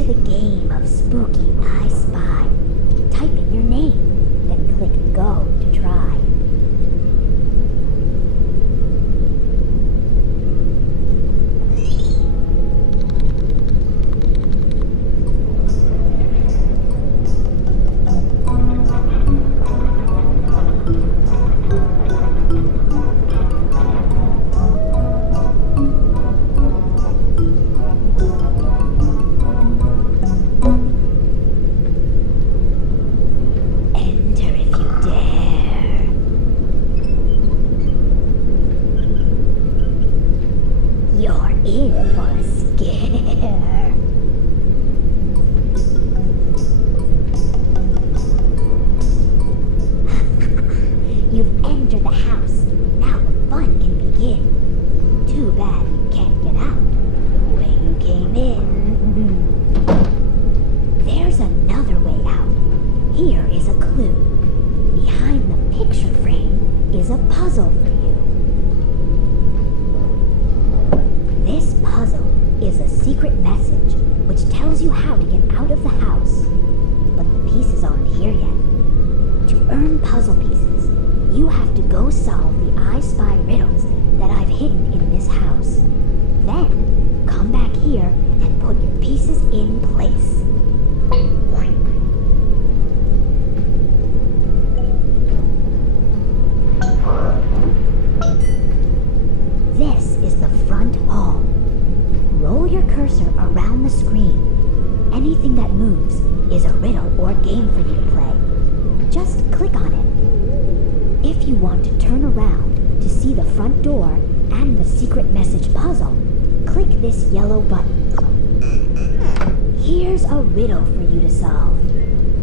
to the game of Spooky I Spy. Type in your name, then click Go to try.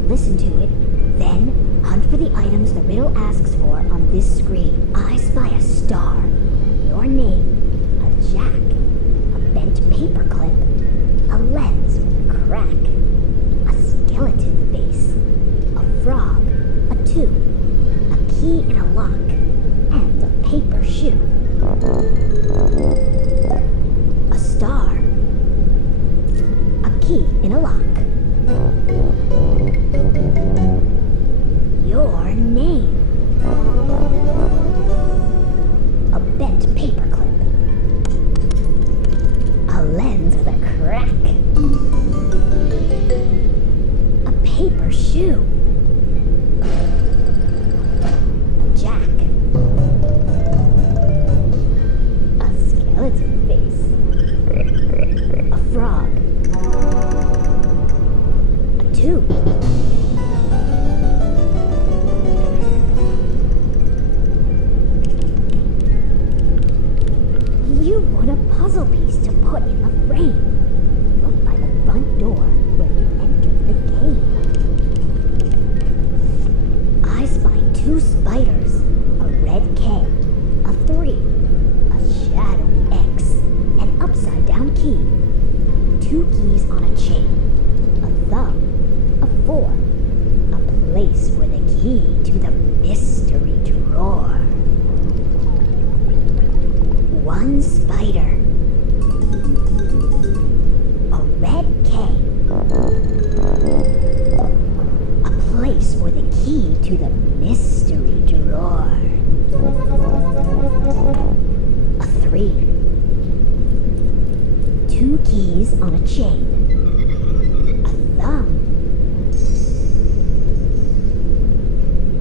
Listen to it, then hunt for the items the riddle asks for on this screen. I spy a star, your name, a jack, a bent paperclip, a lens with a crack, a skeleton face, a frog, a tube, a key in a lock, and a paper shoe. A star, a key in a lock. Your name. A bent paperclip. A lens with a crack. A paper shoe. A jack. A skeleton face. A frog. A tube. Puzzle piece to put in the frame. Look by the front door where you entered the game. I spy 2 spiders, a red K, a 3, a shadowy X, an upside down key, 2 keys on a chain, a thumb, a 4, a place for the key to the mystery drawer. 1 spider. A red K. A place for the key to the mystery drawer. A 3. 2 keys on a chain. A thumb.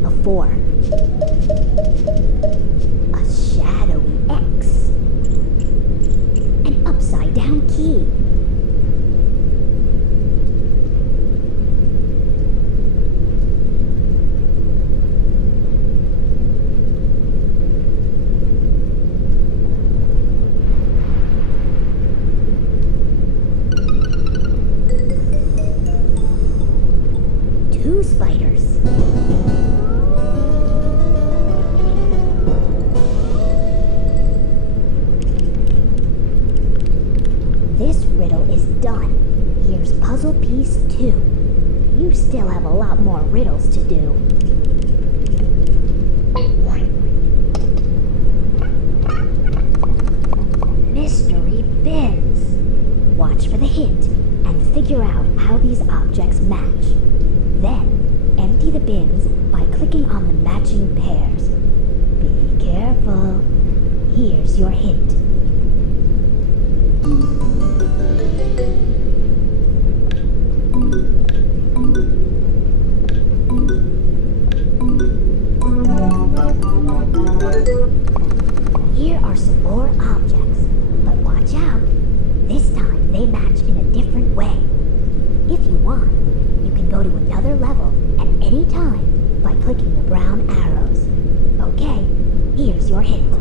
A 4. A shadowy X. An upside down key. Spiders. This riddle is done. Here's puzzle piece 2. You still have a lot more riddles to do. Mystery bins. Watch for the hint and figure out how these objects match. Then, empty the bins by clicking on the matching pairs. Be careful. Here's your hint. Here are some more objects, but watch out. This time they match in a different way. If you want, you can go to another level at any time by clicking the brown arrows. Okay, here's your hint.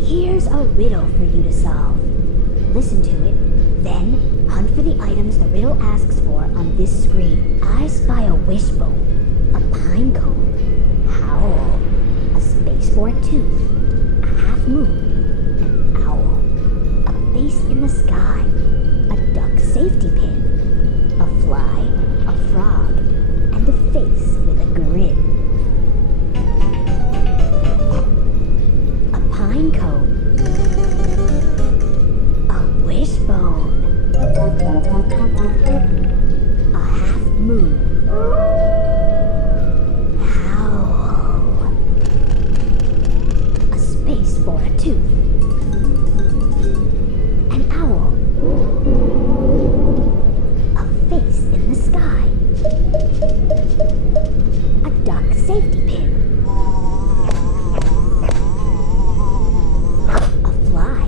Here's a riddle for you to solve. Listen to it, then hunt for the items the riddle asks for on this screen. I spy a wishbone, a pine cone, howl, a spaceport tooth, a half moon, an owl, a face in the sky, a duck safety pin, a fly, a frog, and a face with a grin. A pine cone, a wishbone, a half moon, howl, a space for a tooth, an owl, a face in the sky, a duck safety pin, a fly,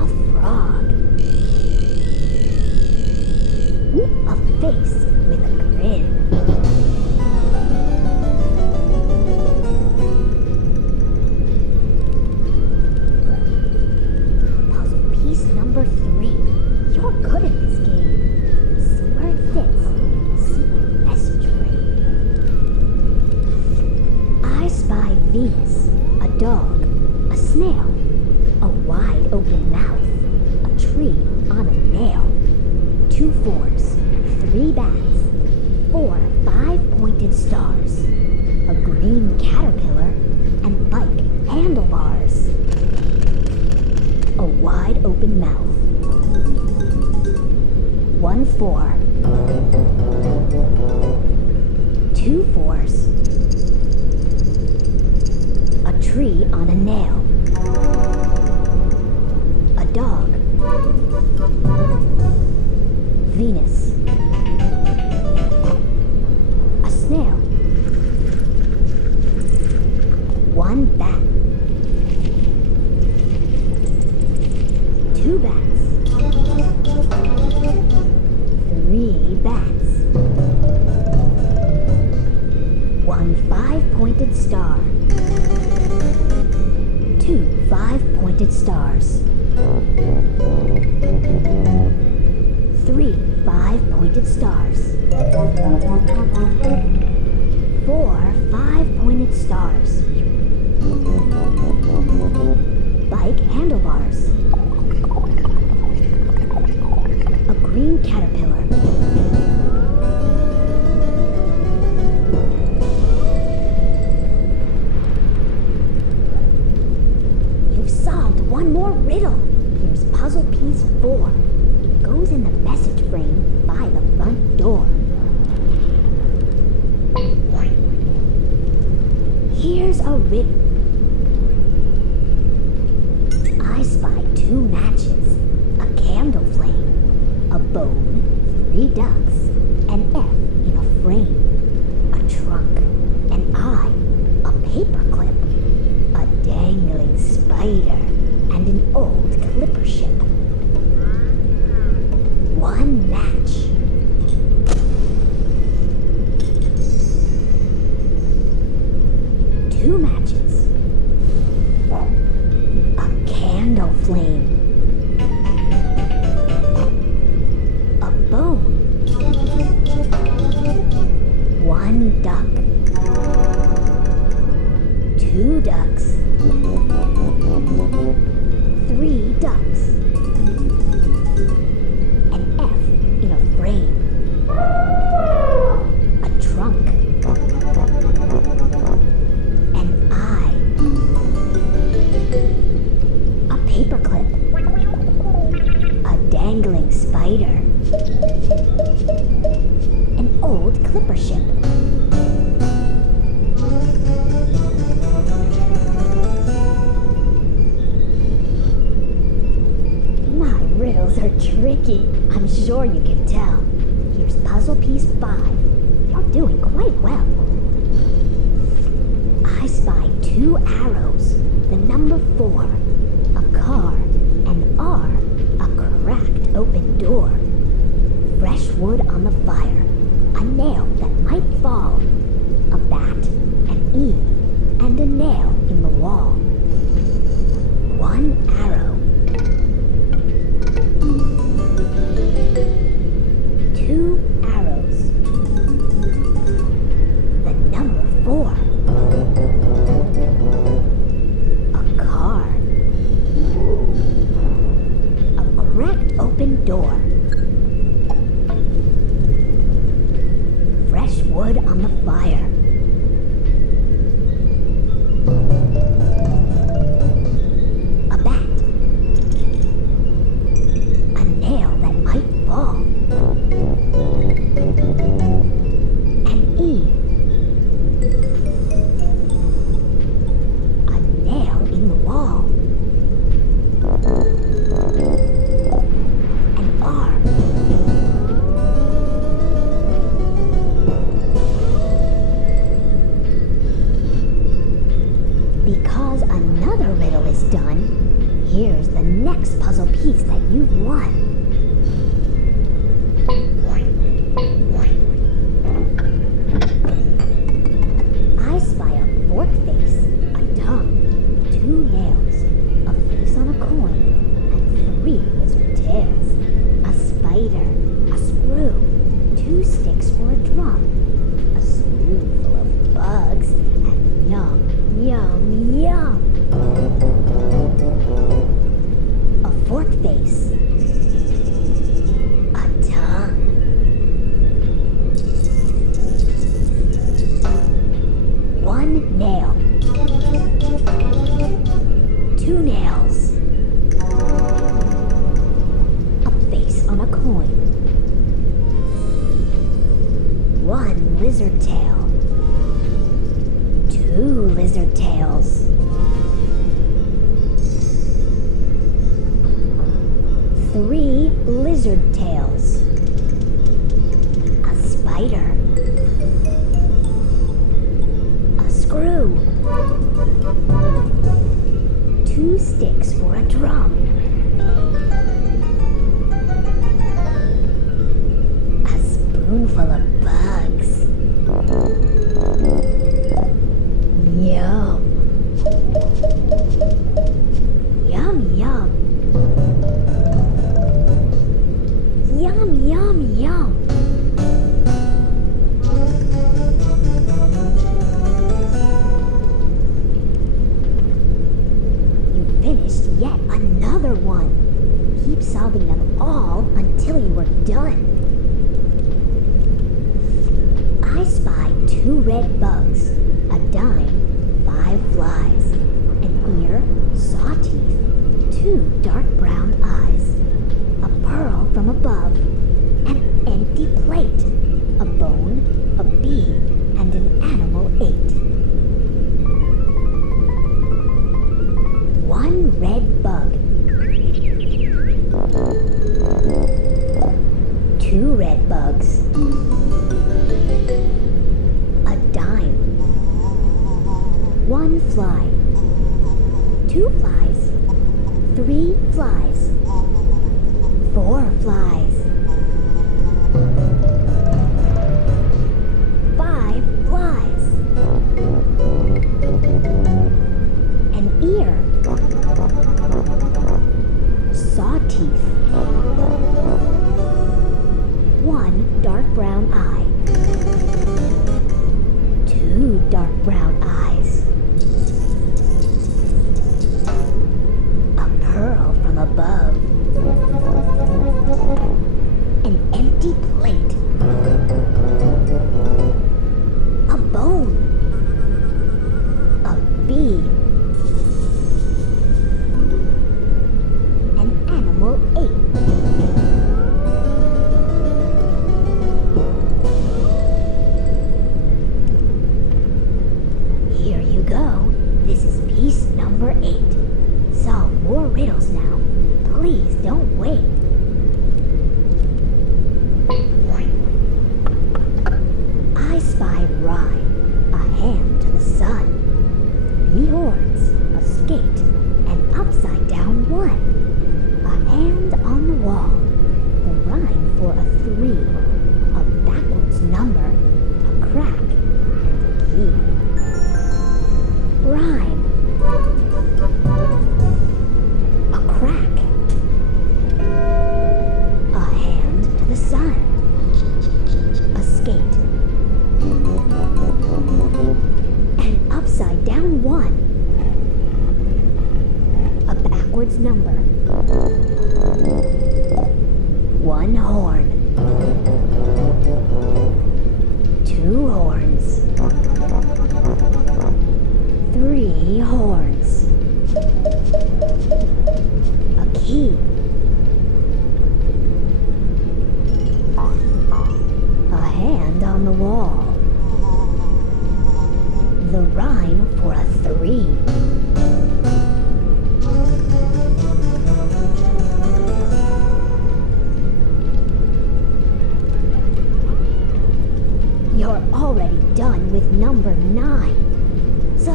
a frog, a face with a grin. Puzzle piece number 3. You're good at this game. See where it fits. See what message frame. I spy Venus, a dog, a snail, a wide open mouth, a tree on a nail, 2 fours, 3 bats, 4 5-pointed stars, a green caterpillar, and bike handlebars, a wide open mouth, 1 4, 2 fours, a tree on a nail, a dog, Venus, a snail, 1 bat, 2 bats, 3 bats, 1 5-pointed star, 2 5-pointed stars, 3 5-pointed stars, 4 5-pointed stars, bike handlebars, a green caterpillar, riddle. I spy 2 matches, a candle flame, a bone, 3 ducks, an F in a frame, a trunk, an eye, a paperclip, a dangling spider, and an old clipper ship. 1 match. 2 matches. A candle flame. A bone. 1 duck. 2 ducks. 3 ducks. An F in a frame. A trunk. An eye. A paperclip. A dangling spider. An old clipper ship. My riddles are tricky. I'm sure you can tell. Here's puzzle piece 5. You're doing quite well. I spy 2 arrows, the number 4, a car, an R, a cracked open door, fresh wood on the fire, a nail that might fall, a bat, an E, and a nail in the wall. 1 arrow. 2 arrows. The number 4. A car. A cracked open door. Fresh wood on the fire. A bat. A nail that might fall. An E. A nail in the wall. An R. Because another riddle is done, here's the next puzzle piece that you've won. I spy a fork face, a tongue, 2 nails, a face on a coin, and 3 lizard tails, a spider, a screw, 2 sticks for a drum, a spoon full of bugs, and yum, yum, yum. A fork face, a tongue, 1 nail, 2 nails, a face on a coin, 1 lizard tail, 2 lizard tails, 3 lizard tails, a spider, a screw, 2 sticks for a drum, a spoonful of bugs. Yum. Yum, yum. Yum, yum, yum. You finished yet another one. Keep solving them all until you are done. I spy 2 red bugs, a dime, 5 flies, an ear, saw teeth, 2 dark brown eyes, a pearl from above, an empty plate, a bone, a bee, and an animal ate. 2 flies. 3 flies. 4 flies. 5 flies. An ear. Saw teeth. 1 dark brown eye. 2 dark brown eyes. A pearl from above. An empty plate. A bone. A bee. An animal ape. Here you go. This is piece number 8. Solve more riddles now. Please don't wait. I spy rhyme, a hand to the sun. 3 horns, a skate, an upside down 1. A hand on the wall, the rhyme for a 3. A backwards number, a crack, and a key. Rhyme. A crack. A hand to the sun. A skate. An upside down 1. A backwards number. 1 horn. 2 horns. 3 horns. A key. A hand on the wall. The rhyme for a 3. You're already done with number 9. So,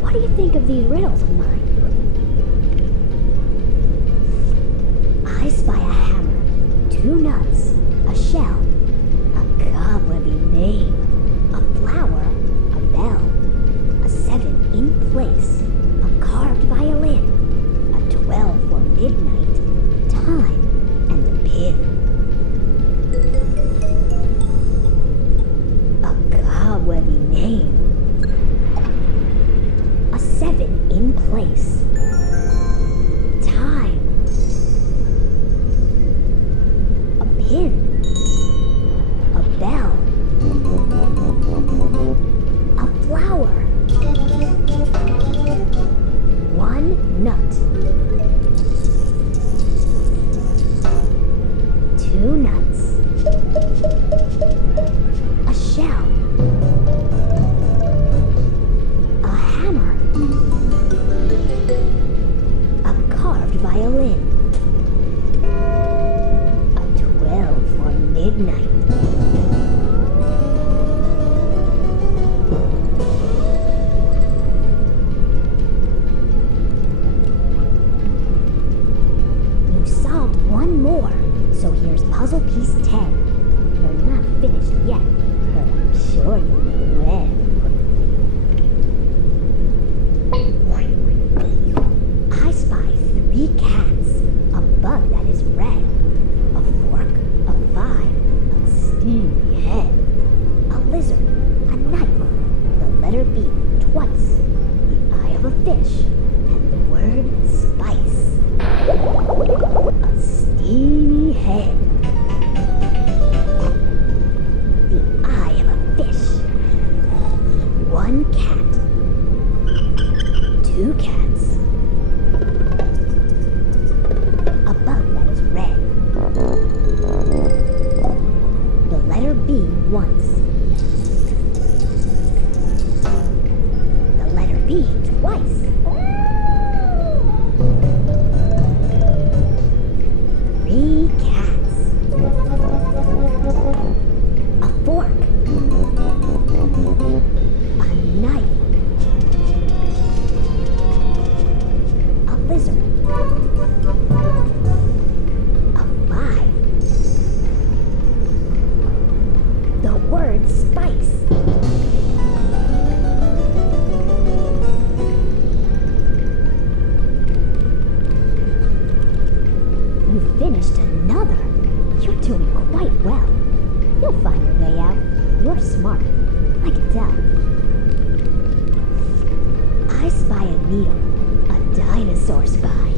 what do you think of these riddles of mine? I spy a hammer, 2 nuts, a shell, a cobwebby name, a flower, a bell, a 7 in place, a carved violin, a 12 for midnight, time, and a pin. A cobwebby name. A 7 in place. Time. A pin. A bell. A flower. 1 nut. 2 nuts. A shell. A hammer. A carved violin. A 12 for midnight. You solved 1 more, so here's puzzle piece 10. You're not finished yet, but I'm sure you'll be ready. I spy 3 cats, a bug that is red, a fork, a 5, a steamy head, a lizard, a knife, the letter B twice, the eye of a fish, and the word spice. A steamy head. The eye of a fish. 1 cat. 2 cats. A bug that is red. The letter B once. The letter B twice. 3 cats. A fork. A knife. spice. You finished another. You're doing quite well. You'll find your way out. You're smart. I can tell. I spy a needle. A dinosaur spy.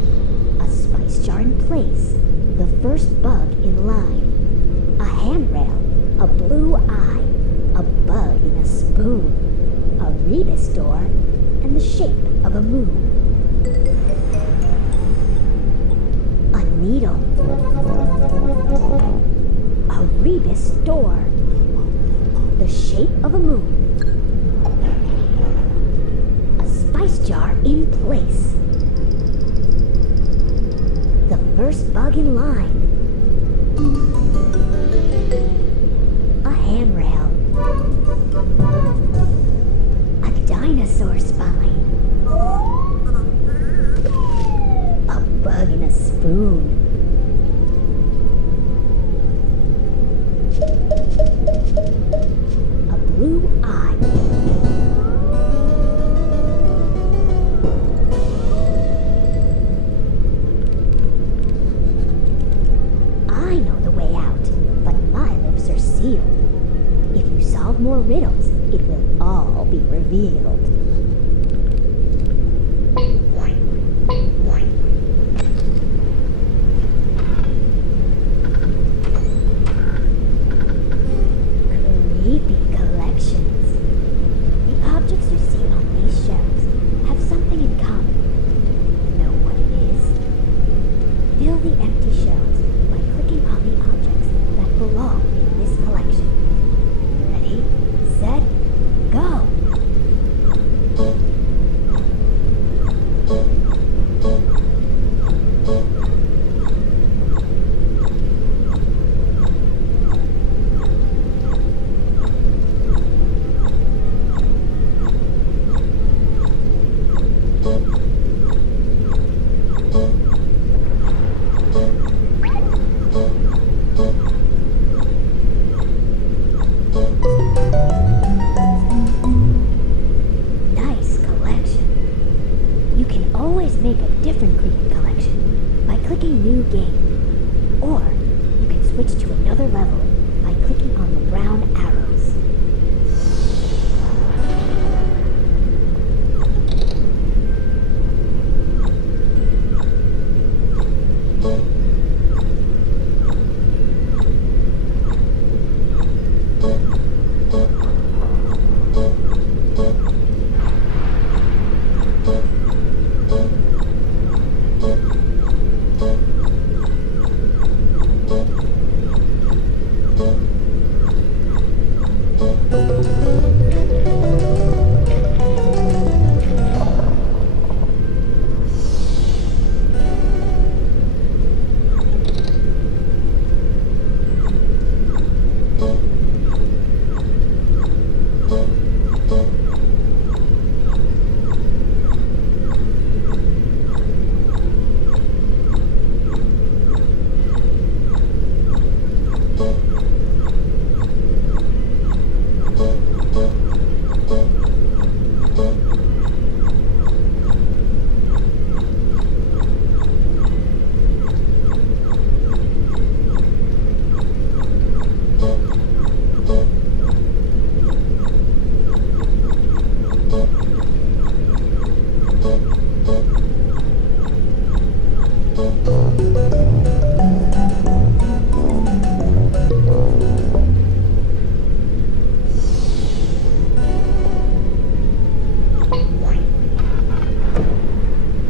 A spice jar in place. The first bug in line. A handrail. A blue eye. A bug in a spoon. A rebus door. And the shape of a moon. A needle. A rebus door. The shape of a moon. A spice jar in place. The first bug in line. A handrail. A dinosaur spine. A bug in a spoon. A blue eye. I know the way out, but my lips are sealed. If you solve more riddles, it will all be revealed. Creepy collections. The objects you see on these shelves have something in common. Know what it is? Fill the empty shelves by clicking on the objects that belong in this collection. Ready, set, go! Nice collection. You can always make a different creepy collection by clicking New Game. Or you can switch to another level by clicking on the brown arrows.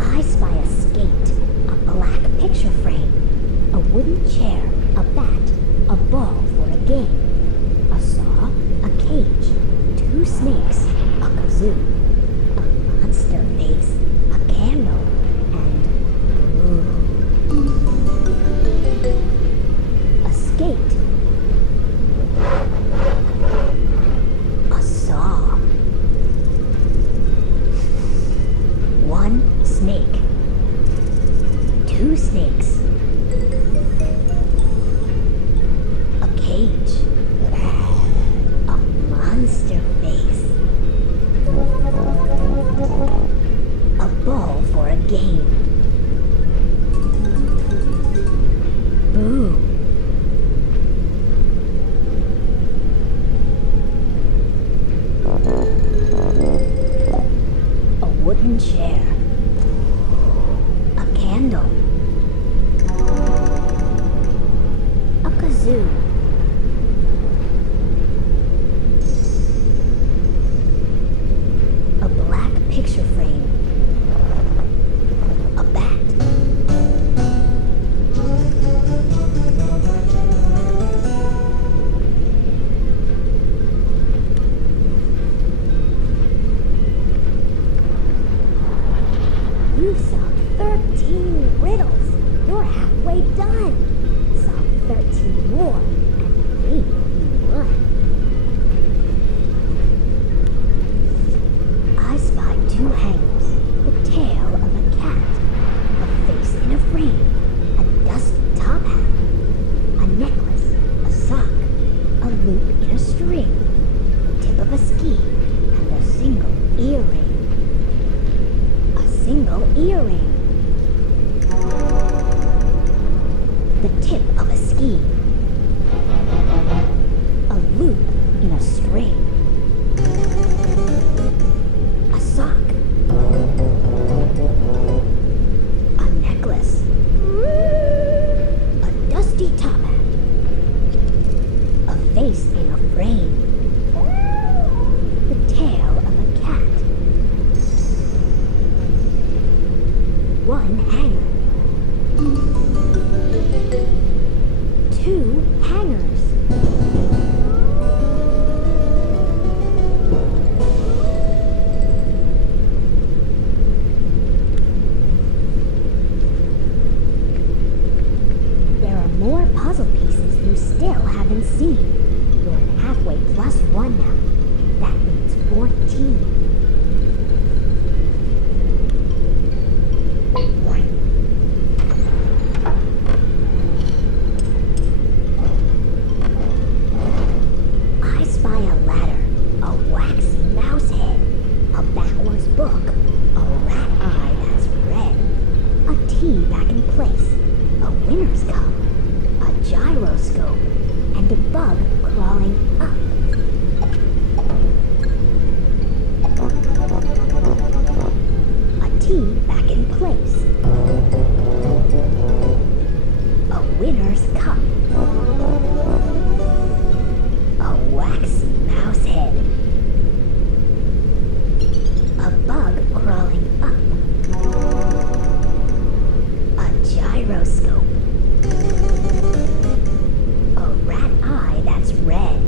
I spy a skate, a black picture frame, a wooden chair, a bat, a ball for a game, a saw, a cage, 2 snakes, a kazoo, a monster face, a candle, and a skate, a saw, 1 snake, 2 snakes, a cage, a chair. A candle. A kazoo. A black picture frame. A bat. You've solved 13 riddles. You're halfway done. Solve 13 more, and maybe you won. I spied 2 hangers, the tail of a cat, a face in a frame, a dusty top hat, a necklace, a sock, a loop in a string, the tip of a ski, and a single earring. A single earring. The tip of a ski. A loop in a string. A sock. A necklace. A dusty top hat. A face in a frame. The tail of a cat. 1 hanger. 2 hangers. There are more puzzle pieces you still haven't seen. You're at halfway plus 1 now. That means 14. I spy a ladder, a waxy mouse head, a backwards book, a rat eye that's red, a T back in place, a winner's cup, a gyroscope, and a bug crawling up. A T back in place, a winner's cup, a waxy mouse head, a bug crawling up, a gyroscope, a rat eye that's red,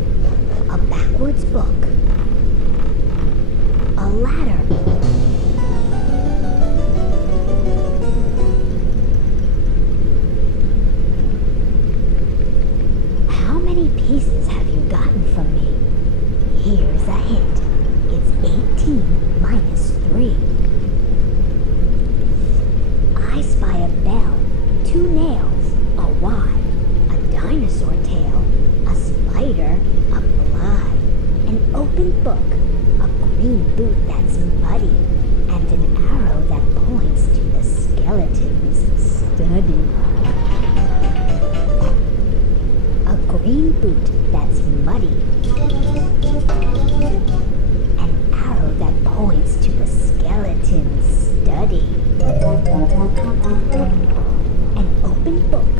a backwards book, a ladder. How many pieces have you gotten from me? Here's a hint. It's 18 minus 3. I spy a bell, 2 nails, a Y, a dinosaur tail, a spider, a fly, an open book, a green boot that's muddy, and an arrow that points to the skeleton's study. A green boot that's muddy. An arrow that points to the skeleton's study. An open book.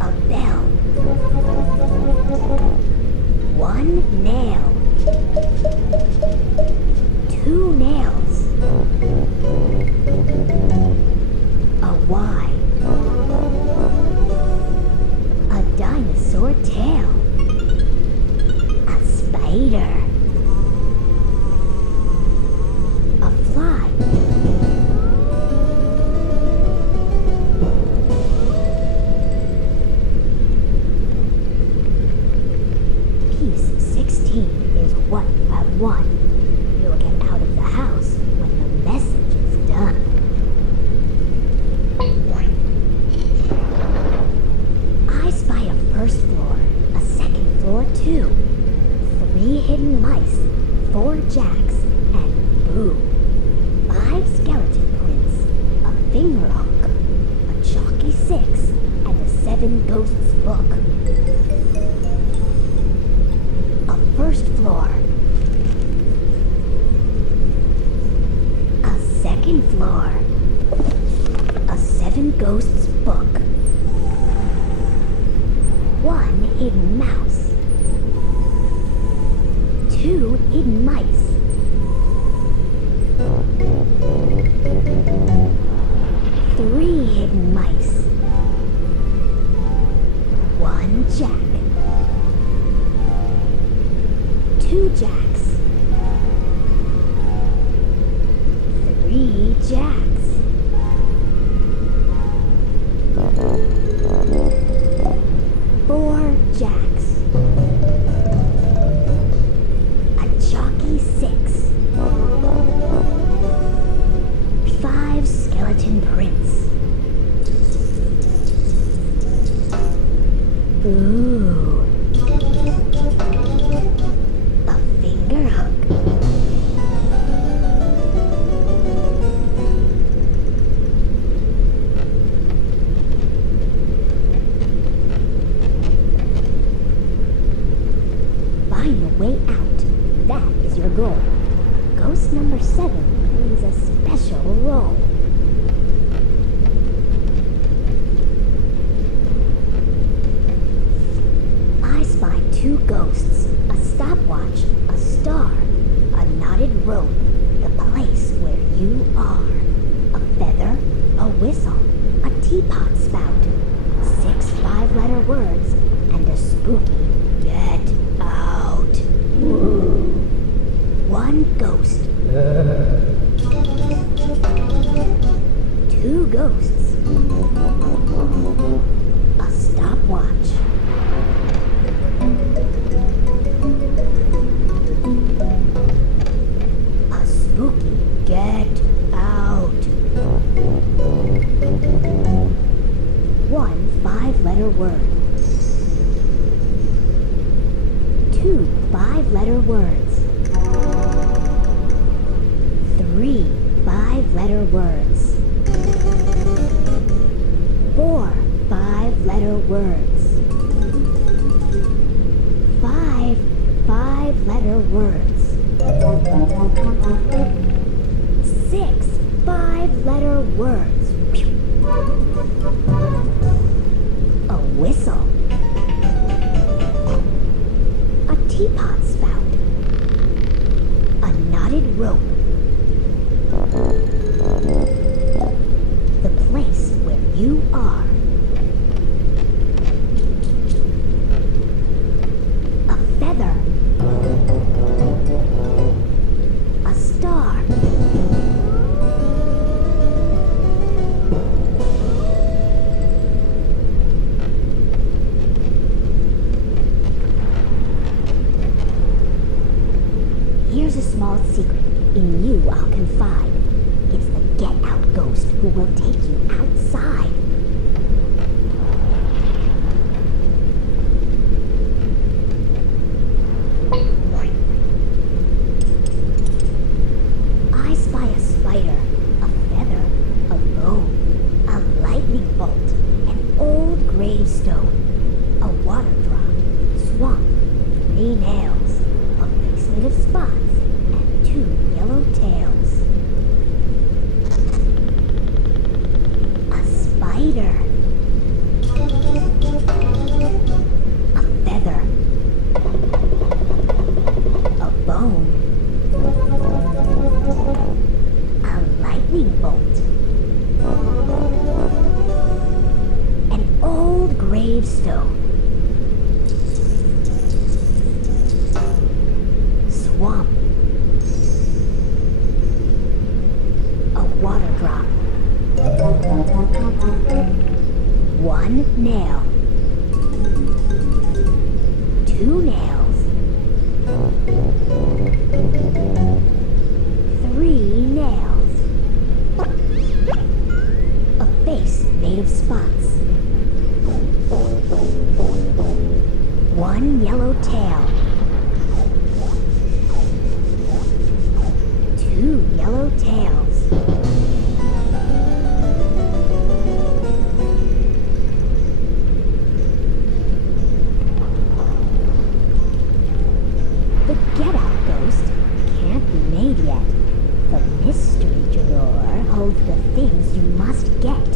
A bell. 1 nail. 2 nails. A Y. A dinosaur tail. A spider. A fly. Piece 16 is what I've won. You'll get out of the house when the message is done. I spy a first floor, a second floor too. 3 hidden mice, 4 jacks, and boo. 5 skeleton prints, a finger hook, a chalky 6, and a 7 ghosts book. A first floor. ghost's book. One hidden mouse. Two hidden mice. Three hidden mice. One jack. Two jacks. Three jacks. Four jacks. A jockey six. Five skeleton prints. Ooh. A finger hook. Find your way out. That is your goal. Ghost number 7 plays a special role. I spy two ghosts, a stopwatch, a star, a knotted rope, the place where you are. A feather, a whistle, a teapot spout, 6 5-letter words, and a spooky get out. One ghost. Two ghosts. A stopwatch. A spooky get out. One 5-letter word. Two 5-letter words. Three 5-letter words. Four 5-letter words. Five 5-letter words. 6 5-letter words. A whistle. A teapot spout. A knotted rope. The place where you are. A feather. A star. Here's a small secret. In you I'll confide. It's the Get Out ghost who will take you outside. I spy a spider, a feather, a bone, a lightning bolt, an old gravestone, a water drop, swamp, 3 nails, a face made of spots, and 2 yellow tails. A spider. A feather. A bone. A lightning bolt. An old gravestone. Swamp. A water drop. 1 nail. 2 nails. 3 nails. A face made of spots. 1 yellow tail. 2 yellow tails. The Get Out ghost can't be made yet. The mystery drawer holds the things you must get.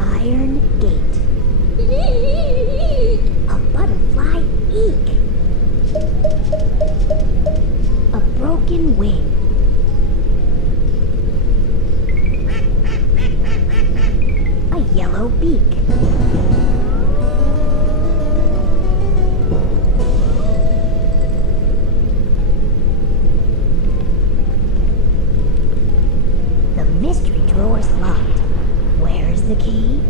Iron gate. A butterfly eek. A broken wing. A yellow beak. The mystery drawer's locked. Where's the key?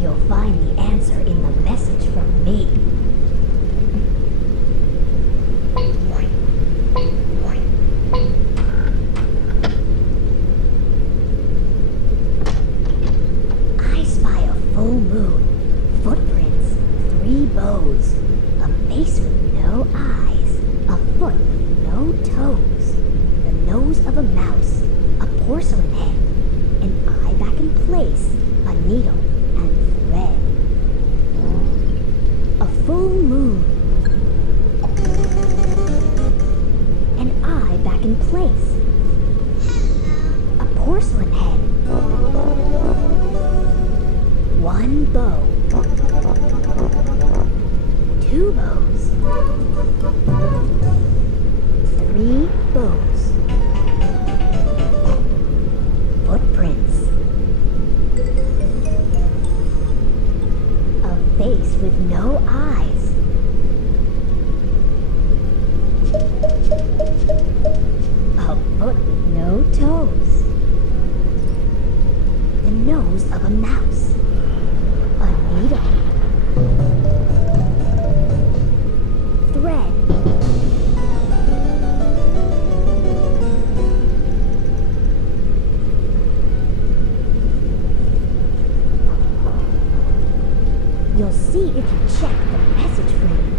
You'll find the answer in the message from me. I spy a full moon, footprints, 3 bows, a face with no eyes, a foot with no toes, the nose of a mouse, a porcelain head, an eye back in place, a needle and thread. A full moon. An eye back in place. A porcelain head. 1 bow. 2 bows. 3 bows. Footprints. A face with no eyes. A foot with no toes. The nose of a mouse. A needle. Thread. You'll see if you check the message frame.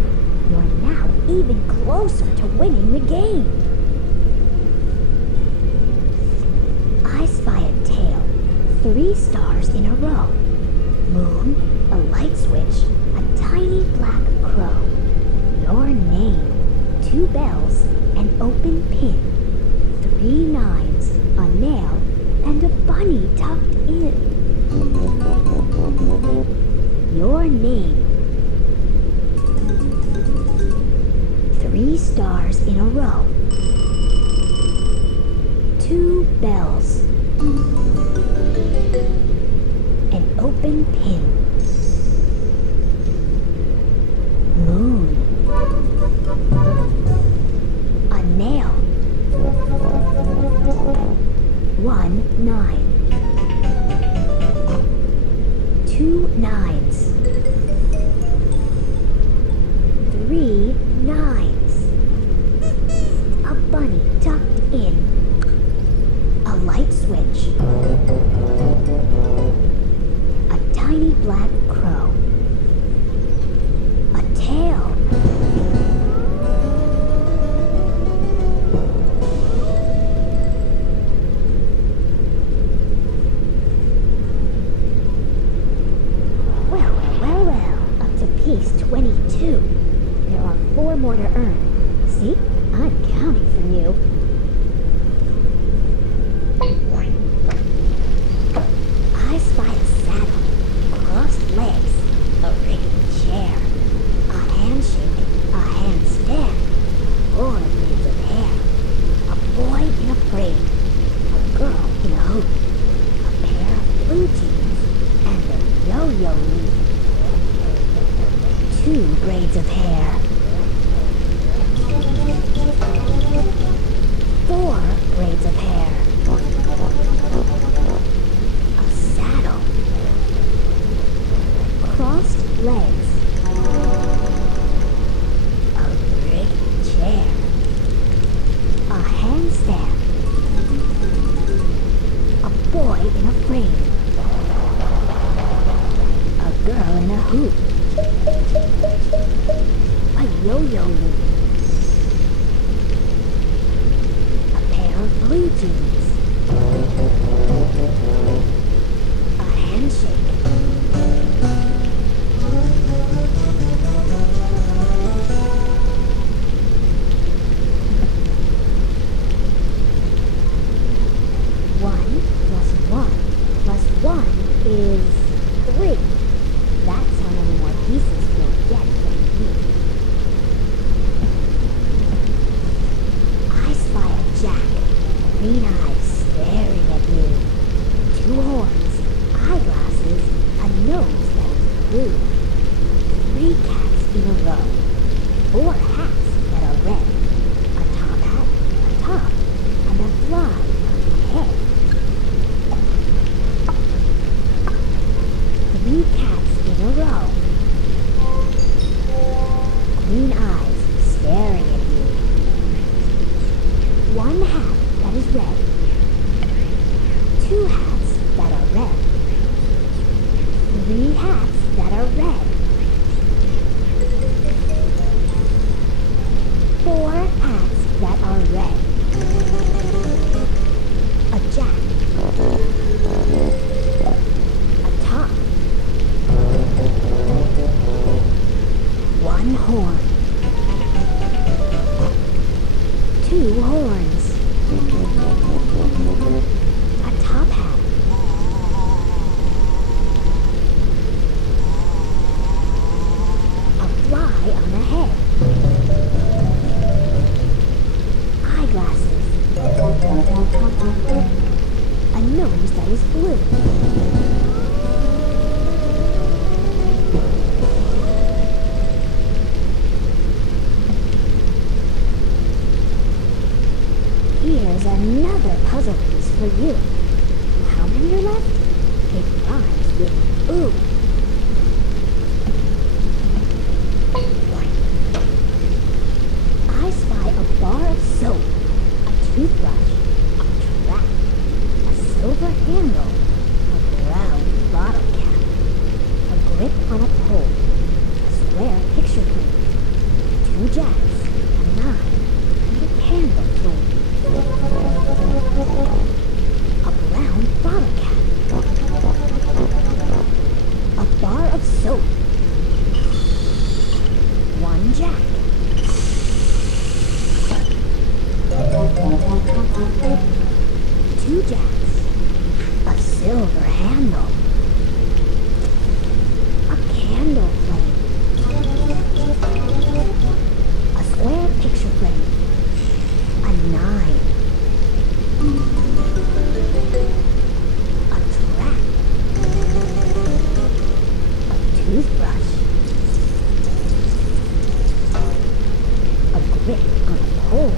You're now even closer to winning the game. I spy a tail, 3 stars in a row. Moon, a light switch, a tiny black crow. Your name, 2 bells, an open pin, 3 nines, a nail, and a bunny tucked in. Your name. 3 stars in a row. 2 bells. An open pin. Moon. A nail. 1 9. 2 nines. 3 nines. A bunny tucked in. A light switch. A tiny black crow. A tail. Up to piece 22. There are 4 more to earn. See? I'm counting for you. I spy a saddle, crossed legs, a rickety chair, a handshake, a handstand, 4 braids of hair, a boy in a frame, a girl in a hoop, a pair of blue jeans, and a yo-yo leaf. 2 braids of hair. 4 braids of hair. A saddle. Crossed legs. A rickety chair. A handstand. A boy in a frame. A girl in a hoop. A yo-yo loop. A pair of blue jeans. A handshake. clue. Here's another puzzle piece for you. How many are left? It rhymes with ooh. I spy a bar of soap, a toothbrush, a trap, a silver handle, a brown bottle cap, a grip on a pole, a square picture frame, 2 jacks, a 9, and a candle flame. A brown bottle cap. A bar of soap. 1 jack. 2 jacks. A silver handle. A candle flame. A square picture frame. A 9. A trap. A toothbrush. A grip on a pole.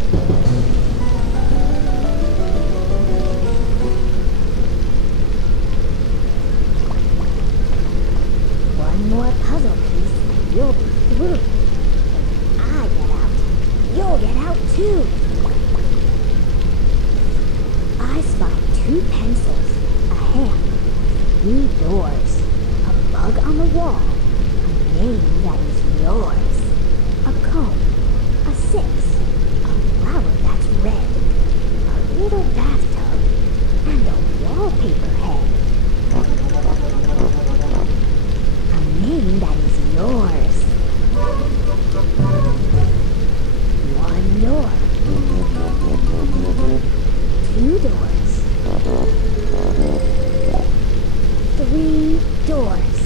One more puzzle piece and you'll be through. When I get out, you'll get out too. I spy 2 pencils, a hand, 3 doors, a bug on the wall, a name that is yours, a comb, a 6, a flower that's red, a little bathtub, and a wallpaper head. A name that is yours. 1 door. 2 doors. 3 doors.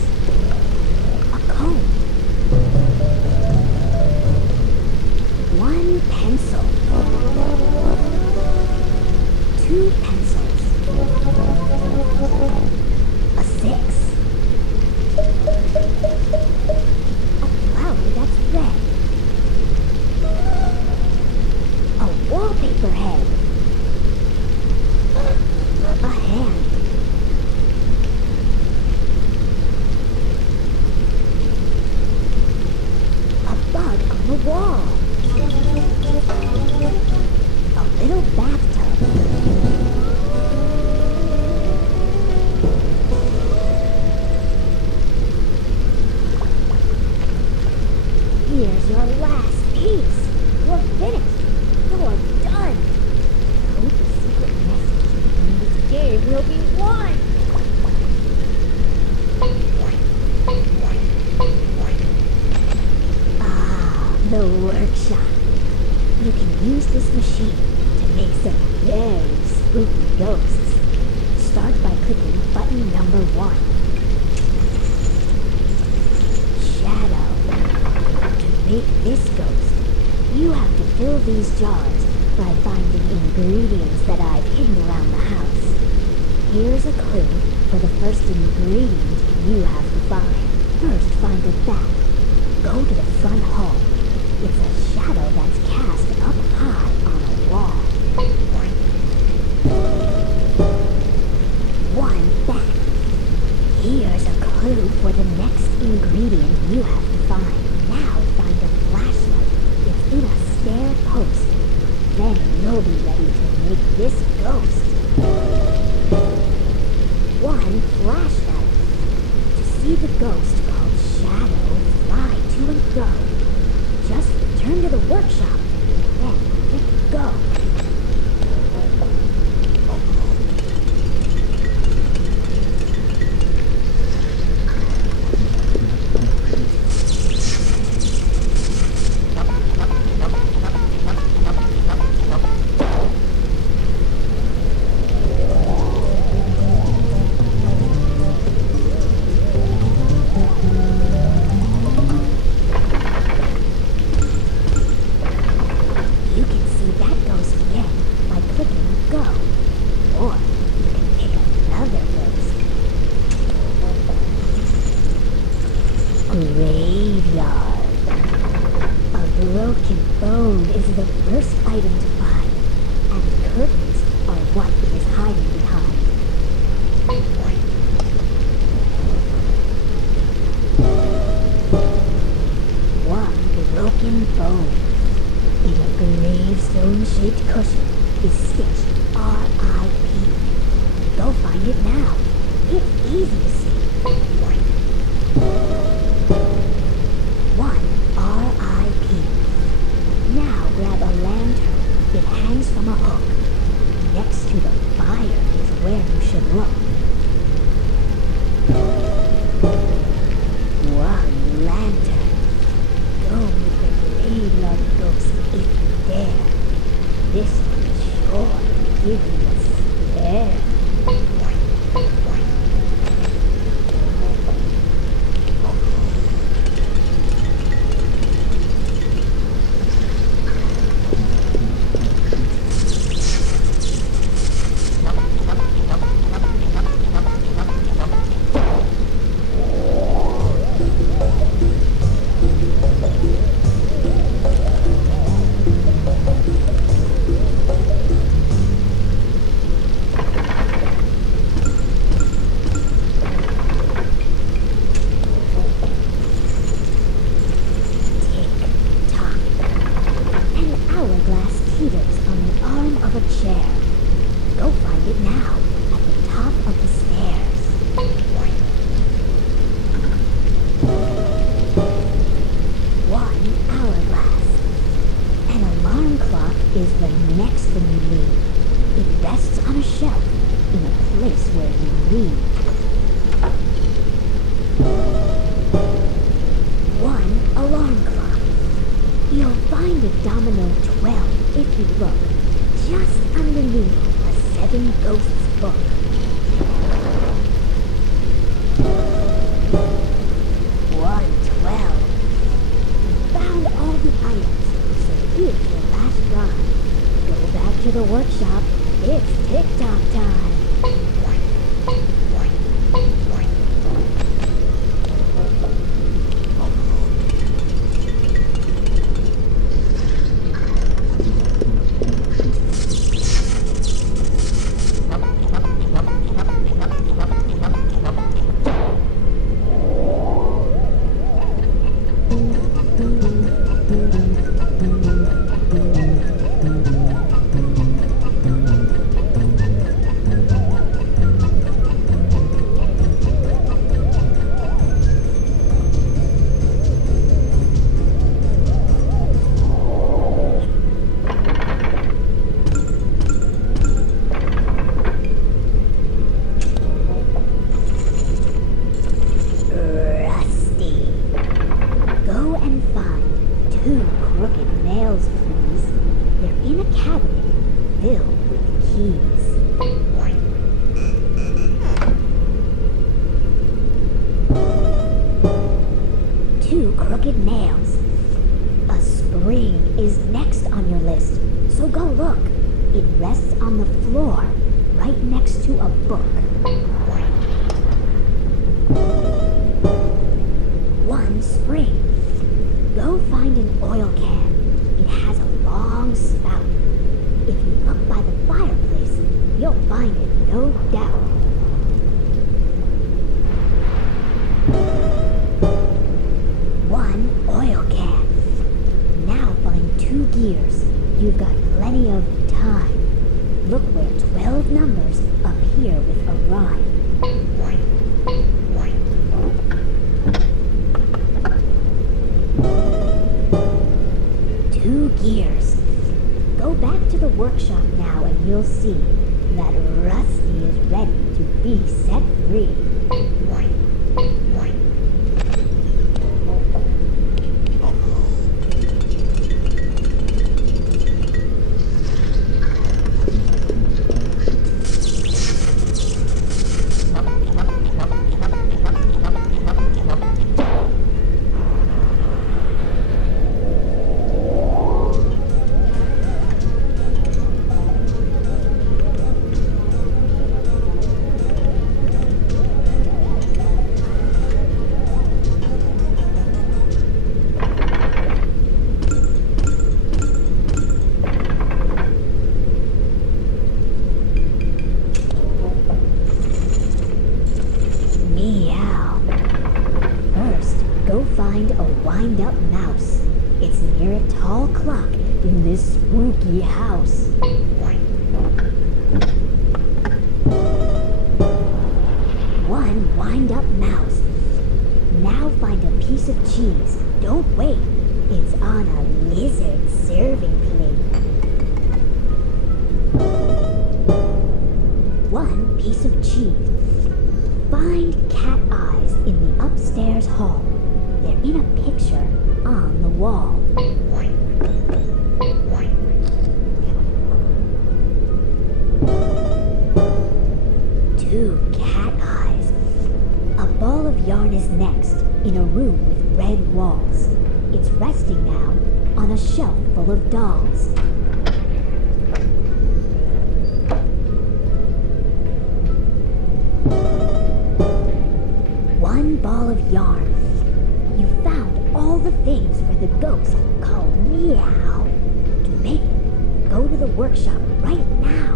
A comb. 1 pencil. 2 pencils. A 6. A flower that's red. A wallpaper head. A hand. A bug on the wall. A little bathtub. Here's your last piece. You're finished. You're done. Code the secret message, and this game will be won. Ah, the workshop. You can use this machine to make some very spooky ghosts. Start by clicking button number 1. Shadow. To make this ghost, you have to fill these jars by finding ingredients that I've hidden around the house. Here's a clue for the first ingredient you have to find. First, find a bat. Go to the front hall. It's a shadow that's cast up high on a wall. 1 bat. Here's a clue for the next ingredient you have to find. Now find a flashlight. It's in a stair post. Then you'll be ready to make this ghost. 1 flashlight. To see the ghost called Shadow fly to and fro, just return to the workshop, then click go. bone is the first item to find, and curtains are what it is hiding behind. One broken bone in a gravestone-shaped cushion is stitched R.I.P. Go find it now. It's easy to see. One R.I.P. Now grab a lantern. It hangs from a hook. Next to the fire is where you should look. One lantern. Go with the graveyard ghost if you dare. This one's sure to give you a scare. Is the next thing you need. It rests on a shelf in a place where you read. One alarm clock. You'll find a domino 12 if you look, just underneath a 7 Ghosts book. One 12. You found all the items, so here's your last ride. Go back to the workshop. It's tick-tock time. Crooked nails. A spring is next on your list, so go look. It rests on the floor, right next to a book. One spring. Go find an oil can. It has a long spout. If you look by the fireplace, you'll find it, no doubt. One oil can. Now find 2 gears. You've got plenty of time. Look where 12 numbers appear with a rhyme. 2 gears. Go back to the workshop now and you'll see that Rusty is ready to be set free. find a wind-up mouse. It's near a tall clock in this spooky house. One wind-up mouse. Now find a piece of cheese. Don't wait. It's on a lizard serving plate. One piece of cheese. Find cat eyes in the upstairs hall. They're in a picture on the wall. Two cat eyes. A ball of yarn is next, in a room with red walls. It's resting now on a shelf full of dolls. One ball of yarn. You found all the things for the ghost called Meow. To make it, go to the workshop right now.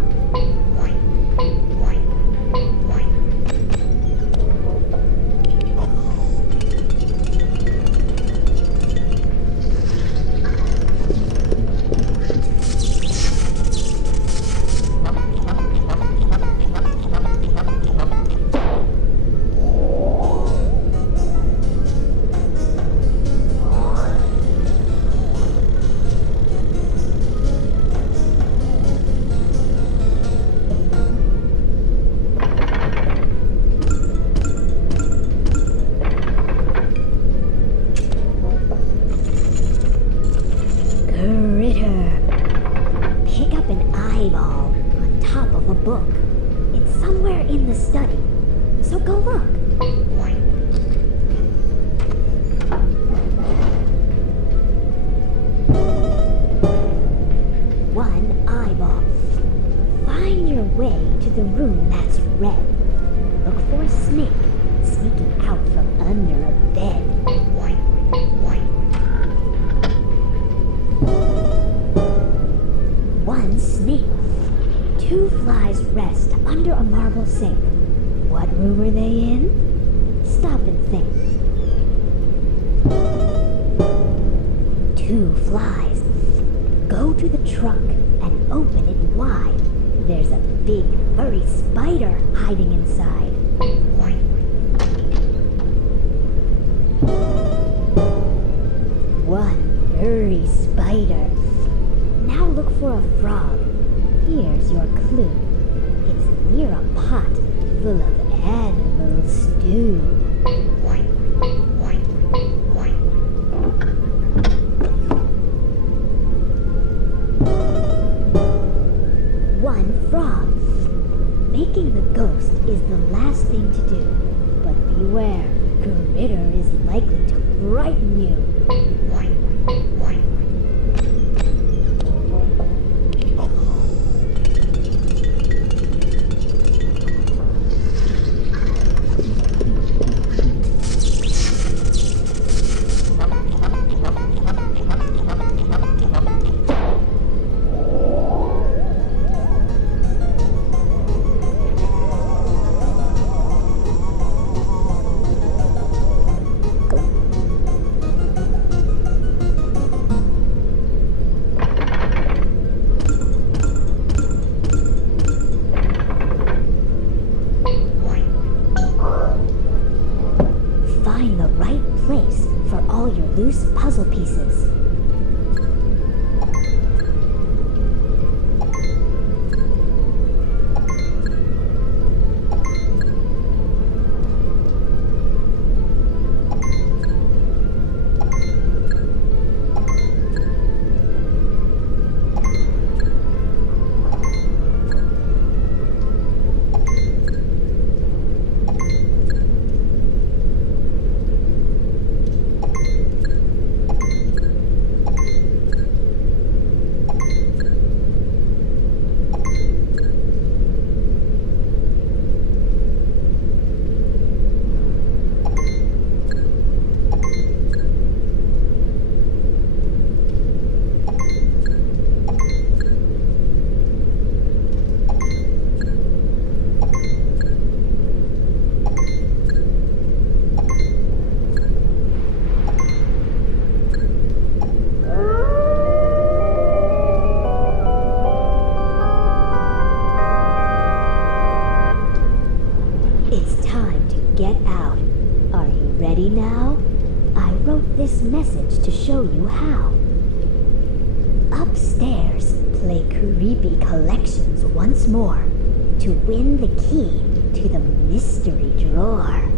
Book. It's somewhere in the study, so go look. One eyeball. Find your way to the room that's red. Look for a snake sneaking out from under a bed. One snake. Two flies rest under a marble sink. What room are they in? Stop and think. Two flies. Go to the trunk and open it wide. There's a big furry spider hiding inside. One furry spider. Now look for a frog. Here's your clue. It's near a pot full of animal stew. One frog. Making the ghost is the last thing to do. But beware, Critter is likely to frighten you. Loose puzzle pieces. It's time to get out. Are you ready now? I wrote this message to show you how. Upstairs, play Creepy Collections once more to win the key to the mystery drawer.